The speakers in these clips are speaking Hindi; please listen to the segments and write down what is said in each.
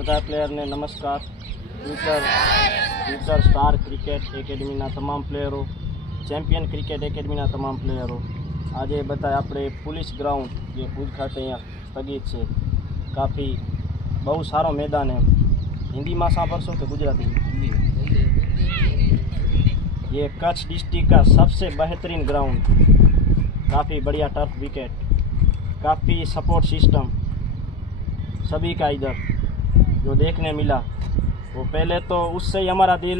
બધા પ્લેયરને નમસ્કાર. ફ્યુચર સ્ટાર ક્રિકેટ એકેડમીના તમામ પ્લેયરો, ચેમ્પિયન ક્રિકેટ એકેડમીના તમામ પ્લેયરો, આજે બધા આપણે પોલીસ ગ્રાઉન્ડ જે ભુજ ખાતે અહીંયા સ્થગિત છે. કાફી બહુ સારો मैदान है. हिंदी में सांभरशो कि गुजराती? ये कच्छ डिस्ट्रिक्ट का सबसे बेहतरीन ग्राउंड, काफ़ी बढ़िया टर्फ विकेट, काफ़ी सपोर्ट सिस्टम सभी का इधर जो देखने मिला वो पहले तो उससे ही हमारा दिल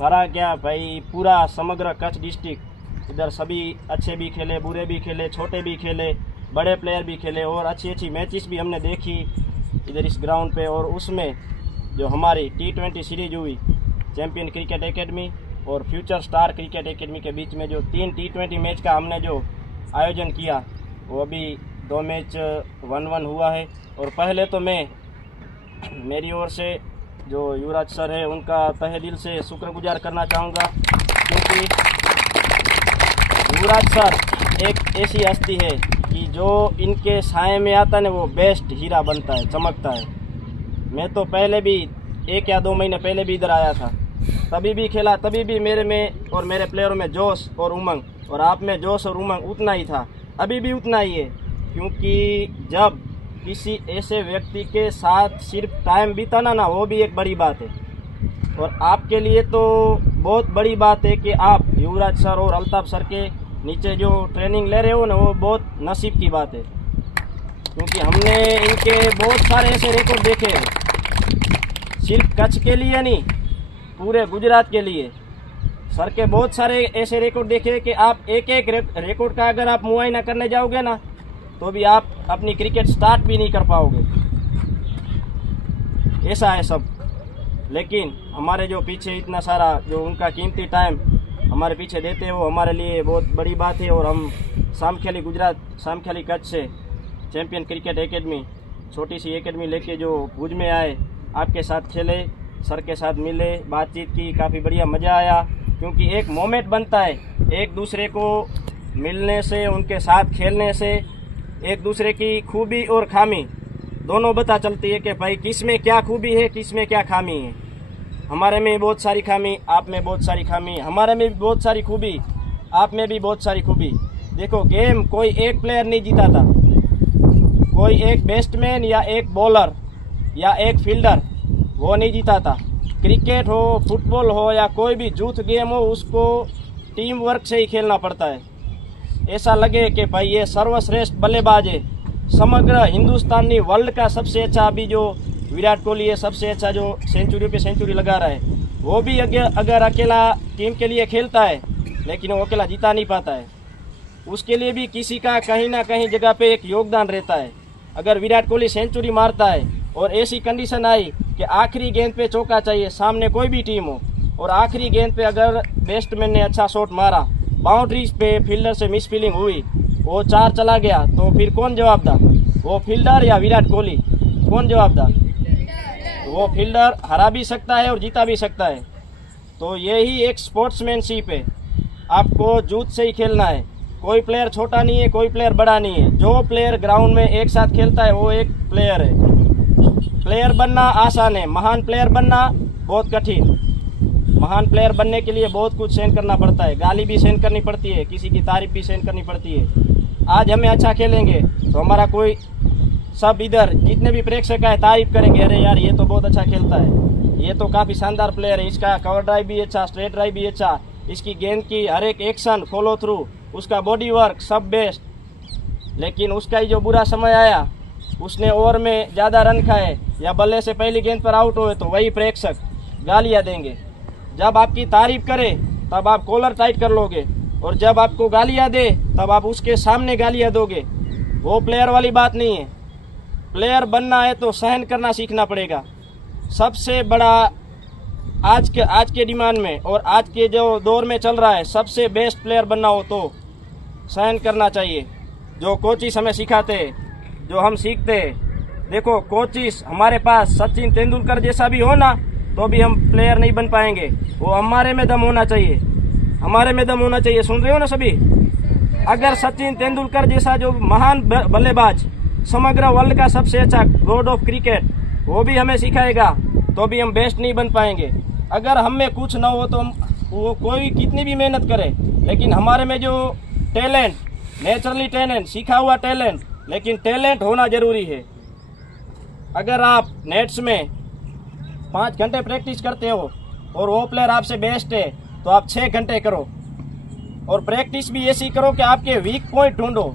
भरा गया. भाई पूरा समग्र कच्छ डिस्ट्रिक्ट इधर सभी अच्छे भी खेले, बुरे भी खेले, छोटे भी खेले, बड़े प्लेयर भी खेले और अच्छी अच्छी मैचेस भी हमने देखी इधर इस ग्राउंड पे. और उसमें जो हमारी T20 सीरीज हुई चैम्पियन क्रिकेट एकेडमी और फ्यूचर स्टार क्रिकेट एकेडमी के बीच में जो 3 T20 मैच का हमने जो आयोजन किया वो अभी 2 मैच 1-1 हुआ है. और पहले तो मैं मेरी ओर से जो युवराज सर है उनका तहे दिल से शुक्रगुजार करना चाहूँगा, क्योंकि युवराज सर एक ऐसी हस्ती है कि जो इनके साए में आता है ना वो बेस्ट हीरा बनता है, चमकता है. मैं तो पहले भी 1 या 2 महीने पहले भी इधर आया था, तभी भी खेला, तभी भी मेरे में और मेरे प्लेयरों में जोश और उमंग, और आप में जोश और उमंग उतना ही था, अभी भी उतना ही है. क्योंकि जब किसी ऐसे व्यक्ति के साथ सिर्फ टाइम बिताना ना वो भी एक बड़ी बात है. और आपके लिए तो बहुत बड़ी बात है कि आप युवराज सर और अल्ताफ सर के नीचे जो ट्रेनिंग ले रहे हो ना वो बहुत नसीब की बात है. क्योंकि हमने इनके बहुत सारे ऐसे रिकॉर्ड देखे हैं, सिर्फ कच्छ के लिए नहीं पूरे गुजरात के लिए. सर के बहुत सारे ऐसे रिकॉर्ड देखे कि आप एक एक रिकॉर्ड का अगर आप मुआयना करने जाओगे ना तो भी आप अपनी क्रिकेट स्टार्ट भी नहीं कर पाओगे, ऐसा है सब. लेकिन हमारे जो पीछे इतना सारा जो उनका कीमती टाइम हमारे पीछे देते हैं वो हमारे लिए बहुत बड़ी बात है. और हम सामखेली गुजरात, सामखेली कच्छ से चैम्पियन क्रिकेट एकेडमी, छोटी सी एकेडमी लेके जो भुज में आए, आपके साथ खेले, सर के साथ मिले, बातचीत की, काफ़ी बढ़िया मज़ा आया. क्योंकि एक मोमेंट बनता है एक दूसरे को मिलने से, उनके साथ खेलने से एक दूसरे की खूबी और खामी दोनों पता चलती है कि भाई किस में क्या खूबी है, किस में क्या खामी है. हमारे में बहुत सारी खामी, आप में बहुत सारी खामी, हमारे में भी बहुत सारी खूबी, आप में भी बहुत सारी खूबी. देखो गेम कोई एक प्लेयर नहीं जीता था, कोई एक बैट्समैन या एक बॉलर या एक फील्डर वो नहीं जीता था. क्रिकेट हो, फुटबॉल हो या कोई भी जूथ गेम हो, उसको टीम वर्क से ही खेलना पड़ता है. ऐसा लगे कि भाई ये सर्वश्रेष्ठ बल्लेबाज है, समग्र हिंदुस्तानी वर्ल्ड का सबसे अच्छा अभी जो विराट कोहली है, सबसे अच्छा जो सेंचुरी पे सेंचुरी लगा रहा है, वो भी अगर अकेला टीम के लिए खेलता है लेकिन वो अकेला जीता नहीं पाता है. उसके लिए भी किसी का कहीं ना कहीं जगह पे एक योगदान रहता है. अगर विराट कोहली सेंचुरी मारता है और ऐसी कंडीशन आई कि आखिरी गेंद पे चौका चाहिए, सामने कोई भी टीम हो, और आखिरी गेंद पे अगर बैट्समैन ने अच्छा शॉट मारा, बाउंड्रीज पे फील्डर से मिस फील्डिंग हुई, वो 4 चला गया, तो फिर कौन जवाबदार? वो फील्डर या विराट कोहली? कौन जवाबदार? वो फील्डर हरा भी सकता है और जीता भी सकता है. तो यही एक स्पोर्ट्समैनशिप है, आपको जूथ से ही खेलना है. कोई प्लेयर छोटा नहीं है, कोई प्लेयर बड़ा नहीं है. जो प्लेयर ग्राउंड में एक साथ खेलता है वो एक प्लेयर है. प्लेयर बनना आसान है, महान प्लेयर बनना बहुत कठिन. महान प्लेयर बनने के लिए बहुत कुछ सहन करना पड़ता है, गाली भी सहन करनी पड़ती है, किसी की तारीफ भी सहन करनी पड़ती है. आज हमें अच्छा खेलेंगे तो हमारा कोई सब इधर जितने भी प्रेक्षक है तारीफ करेंगे, अरे यार ये तो बहुत अच्छा खेलता है, ये तो काफ़ी शानदार प्लेयर है, इसका कवर ड्राइव भी अच्छा, स्ट्रेट ड्राइव भी अच्छा, इसकी गेंद की हर एक एक्शन, फॉलो थ्रू, उसका बॉडी वर्क सब बेस्ट. लेकिन उसका ही जो बुरा समय आया, उसने ओवर में ज़्यादा रन खाए या बल्ले से पहली गेंद पर आउट हुए तो वही प्रेक्षक गालियाँ देंगे. जब आपकी तारीफ करे तब आप कॉलर टाइट कर लोगे, और जब आपको गालियाँ दे तब आप उसके सामने गालियाँ दोगे. वो प्लेयर वाली बात नहीं है. प्लेयर बनना है तो सहन करना सीखना पड़ेगा. सबसे बड़ा आज के डिमांड में और आज के जो दौर में चल रहा है, सबसे बेस्ट प्लेयर बनना हो तो सहन करना चाहिए. जो कोचिस हमें सिखाते हैं, जो हम सीखते हैं, देखो कोचिस हमारे पास सचिन तेंदुलकर जैसा भी हो ना तो भी हम प्लेयर नहीं बन पाएंगे. वो हमारे में दम होना चाहिए, हमारे में दम होना चाहिए. सुन रहे हो ना सभी? अगर सचिन तेंदुलकर जैसा जो महान बल्लेबाज, समग्र वर्ल्ड का सबसे अच्छा गॉड ऑफ क्रिकेट, वो भी हमें सिखाएगा तो भी हम बेस्ट नहीं बन पाएंगे। अगर हम में कुछ ना हो तो हम वो कोई कितनी भी मेहनत करे, लेकिन हमारे में जो टैलेंट, नेचुरली टैलेंट, सीखा हुआ टैलेंट, लेकिन टैलेंट होना जरूरी है। अगर आप नेट्स में 5 घंटे प्रैक्टिस करते हो और वो प्लेयर आपसे बेस्ट है तो आप 6 घंटे करो, और प्रैक्टिस भी ऐसी करो कि आपके वीक पॉइंट ढूंढो।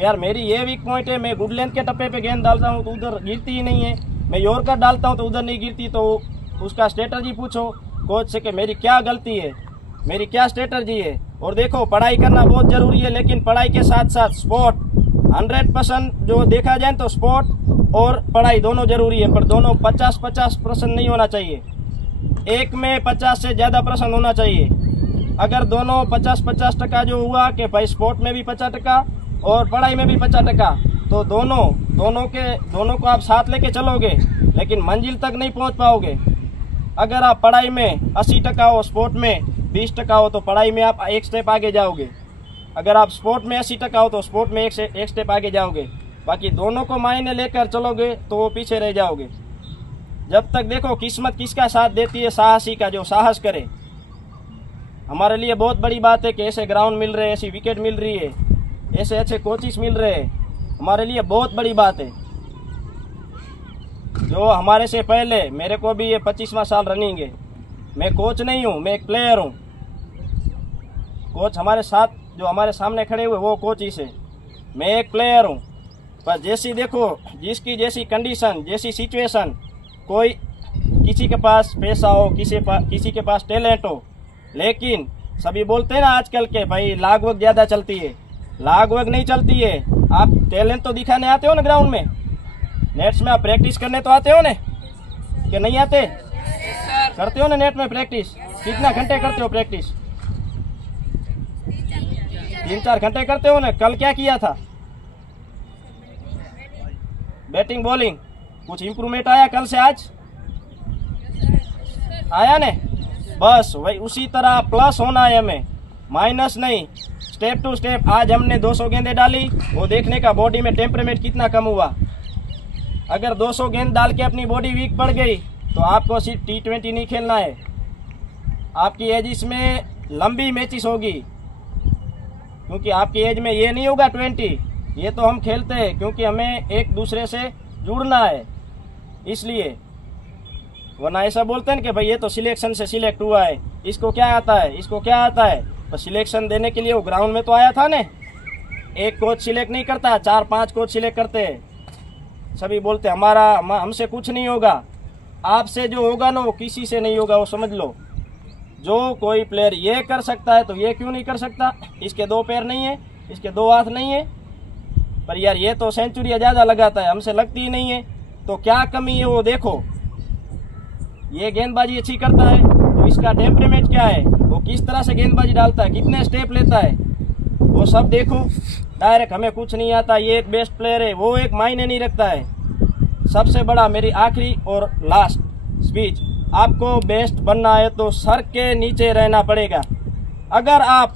यार मेरी ये वीक पॉइंट है, मैं गुड लेंथ के टप्पे पे गेंद डालता हूँ तो उधर गिरती ही नहीं है, मैं यॉर्कर डालता हूँ तो उधर नहीं गिरती, तो उसका स्ट्रेटजी पूछो कोच से कि मेरी क्या गलती है, मेरी क्या स्ट्रेटजी है। और देखो पढ़ाई करना बहुत ज़रूरी है, लेकिन पढ़ाई के साथ साथ स्पोर्ट 100% जो देखा जाए तो स्पोर्ट और पढ़ाई दोनों जरूरी है, पर दोनों 50-50% नहीं होना चाहिए। एक में 50 से ज़्यादा % होना चाहिए। अगर दोनों 50-50% जो हुआ कि भाई स्पोर्ट में भी 50% और पढ़ाई में भी 50%, तो दोनों को आप साथ लेके चलोगे लेकिन मंजिल तक नहीं पहुंच पाओगे। अगर आप पढ़ाई में 80% हो, स्पोर्ट में 20% हो, तो पढ़ाई में आप एक स्टेप आगे जाओगे। अगर आप स्पोर्ट में 80% हो तो स्पोर्ट में एक स्टेप आगे जाओगे। बाकी दोनों को मायने लेकर चलोगे तो वो पीछे रह जाओगे। जब तक देखो किस्मत किसका साथ देती है, साहसी का, जो साहस करे। हमारे लिए बहुत बड़ी बात है कि ऐसे ग्राउंड मिल रहे हैं, ऐसी विकेट मिल रही है, ऐसे अच्छे कोचिस मिल रहे हैं, हमारे लिए बहुत बड़ी बात है। जो हमारे से पहले, मेरे को भी ये 25वां साल रनिंग है, मैं कोच नहीं हूँ, मैं एक प्लेयर हूँ। कोच हमारे साथ जो हमारे सामने खड़े हुए वो कोच ही से, मैं एक प्लेयर हूँ। पर जैसी देखो जिसकी जैसी कंडीशन, जैसी सिचुएशन, कोई किसी के पास पैसा हो, किसी के पास टैलेंट हो, लेकिन सभी बोलते हैं ना आजकल के भाई लागवग ज़्यादा चलती है। लागवग नहीं चलती है। आप टैलेंट तो दिखाने आते हो ना ग्राउंड में, नेट्स में आप प्रैक्टिस करने तो आते हो ना, कि नहीं आते? करते हो ना नेट में प्रैक्टिस? कितना घंटे करते हो प्रैक्टिस? 3-4 घंटे करते हो ना। कल क्या किया था? बैटिंग बॉलिंग कुछ इम्प्रूवमेंट आया कल से आज? आया ने? बस वही उसी तरह प्लस होना है हमें, माइनस नहीं। Step to step. आज हमने 200 गेंदें डाली, वो देखने का बॉडी में टेम्परेमेंट कितना कम हुआ। अगर 200 गेंद डाल के अपनी बॉडी वीक पड़ गई तो आपको सिर्फ T20 नहीं खेलना है, आपकी एज इसमें लंबी मैचेस होगी। क्योंकि आपकी एज में ये नहीं होगा 20, ये तो हम खेलते हैं क्योंकि हमें एक दूसरे से जुड़ना है, इसलिए। वरना ऐसा बोलते हैं कि भाई ये तो सिलेक्शन से सिलेक्ट हुआ है, इसको क्या आता है, इसको क्या आता है। तो सिलेक्शन देने के लिए वो ग्राउंड में तो आया था ने। एक कोच सिलेक्ट नहीं करता, 4-5 कोच सिलेक्ट करते हैं। सभी बोलते हमसे कुछ नहीं होगा। आपसे जो होगा ना वो किसी से नहीं होगा, वो समझ लो। जो कोई प्लेयर ये कर सकता है तो ये क्यों नहीं कर सकता? इसके 2 पैर नहीं है, इसके 2 हाथ नहीं है, पर यार ये तो सेंचुरी ज़्यादा लगाता है, हमसे लगती ही नहीं है। तो क्या कमी है वो देखो। ये गेंदबाजी अच्छी करता है तो इसका टेम्परेमेंट क्या है, वो किस तरह से गेंदबाजी डालता है, कितने स्टेप लेता है, वो सब देखो। डायरेक्ट हमें कुछ नहीं आता, ये एक बेस्ट प्लेयर है, वो एक मायने नहीं रखता है। सबसे बड़ा मेरी आखिरी और लास्ट स्पीच, आपको बेस्ट बनना है तो सर के नीचे रहना पड़ेगा। अगर आप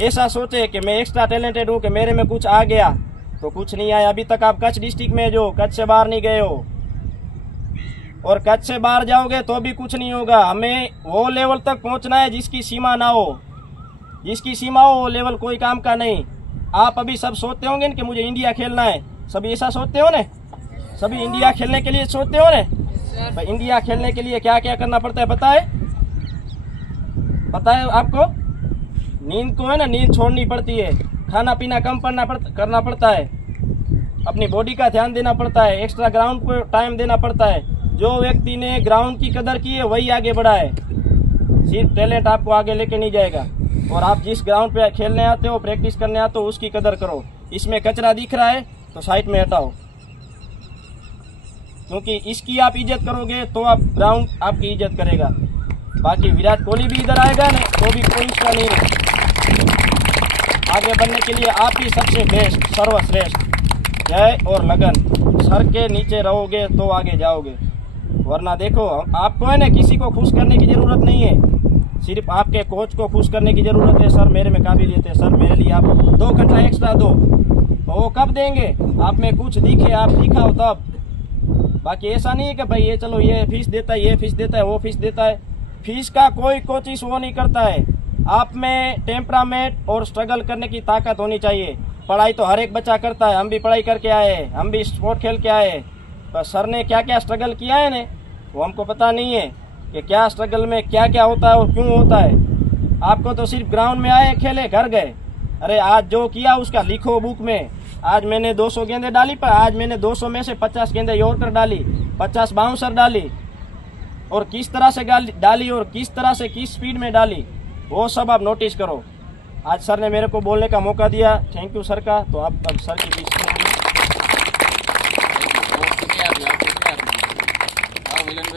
ऐसा सोचे कि मैं एक्स्ट्रा टैलेंटेड हूँ, कि मेरे में कुछ आ गया, तो कुछ नहीं आया। अभी तक आप कच्छ डिस्ट्रिक्ट में जो कच्छ से बाहर नहीं गए हो, और कच्छ से बाहर जाओगे तो भी कुछ नहीं होगा। हमें वो लेवल तक पहुंचना है जिसकी सीमा ना हो, जिसकी सीमा हो वो लेवल कोई काम का नहीं। आप अभी सब सोचते होंगे कि मुझे इंडिया खेलना है, सभी ऐसा सोचते हो ने? सभी इंडिया खेलने के लिए सोचते हो ने? भाई इंडिया खेलने के लिए क्या क्या करना पड़ता है पता है आपको? नींद को है ना, नींद छोड़नी पड़ती है, खाना पीना कम करना पड़ता है, अपनी बॉडी का ध्यान देना पड़ता है, एक्स्ट्रा ग्राउंड को टाइम देना पड़ता है। जो व्यक्ति ने ग्राउंड की कदर की है वही आगे बढ़ा है। सिर्फ टैलेंट आपको आगे लेके नहीं जाएगा। और आप जिस ग्राउंड पे खेलने आते हो, प्रैक्टिस करने आते हो, उसकी कदर करो। इसमें कचरा दिख रहा है तो साइड में हटाओ, क्योंकि इसकी आप इज्जत करोगे तो आप ग्राउंड आपकी इज्जत करेगा। बाकी विराट कोहली भी इधर आएगा ना तो भी कोई इसका नहीं है। आगे बढ़ने के लिए आप ही सबसे बेस्ट, सर्वश्रेष्ठ। जय और लगन। सर के नीचे रहोगे तो आगे जाओगे, वरना देखो आपको है ना किसी को खुश करने की जरूरत नहीं है, सिर्फ आपके कोच को खुश करने की जरूरत है। सर मेरे में काबिलियत है, सर मेरे लिए आप 2 घंटा एक्स्ट्रा दो, तो वो कब देंगे? आप में कुछ दिखे, आप दिखाओ तब। बाकी ऐसा नहीं है कि भाई ये चलो ये फीस देता है, ये फीस देता है, वो फीस देता है। फीस का कोई कोचिस वो नहीं करता है। आप में टेम्परामेंट और स्ट्रगल करने की ताकत होनी चाहिए। पढ़ाई तो हर एक बच्चा करता है, हम भी पढ़ाई करके आए, हम भी स्पोर्ट खेल के आए, पर सर ने क्या क्या स्ट्रगल किया है ने वो हमको पता नहीं है कि क्या स्ट्रगल में क्या क्या होता है और क्यों होता है। आपको तो सिर्फ ग्राउंड में आए, खेले, घर गए। अरे आज जो किया उसका लिखो बुक में। आज मैंने 200 गेंदे डाली, पर आज मैंने 200 में से 50 गेंदे यॉर्कर डाली, 50 बाउंसर डाली, और किस तरह से डाली और किस तरह से किस स्पीड में डाली, वो सब आप नोटिस करो। आज सर ने मेरे को बोलने का मौका दिया, थैंक यू सर का। तो आप अब सर की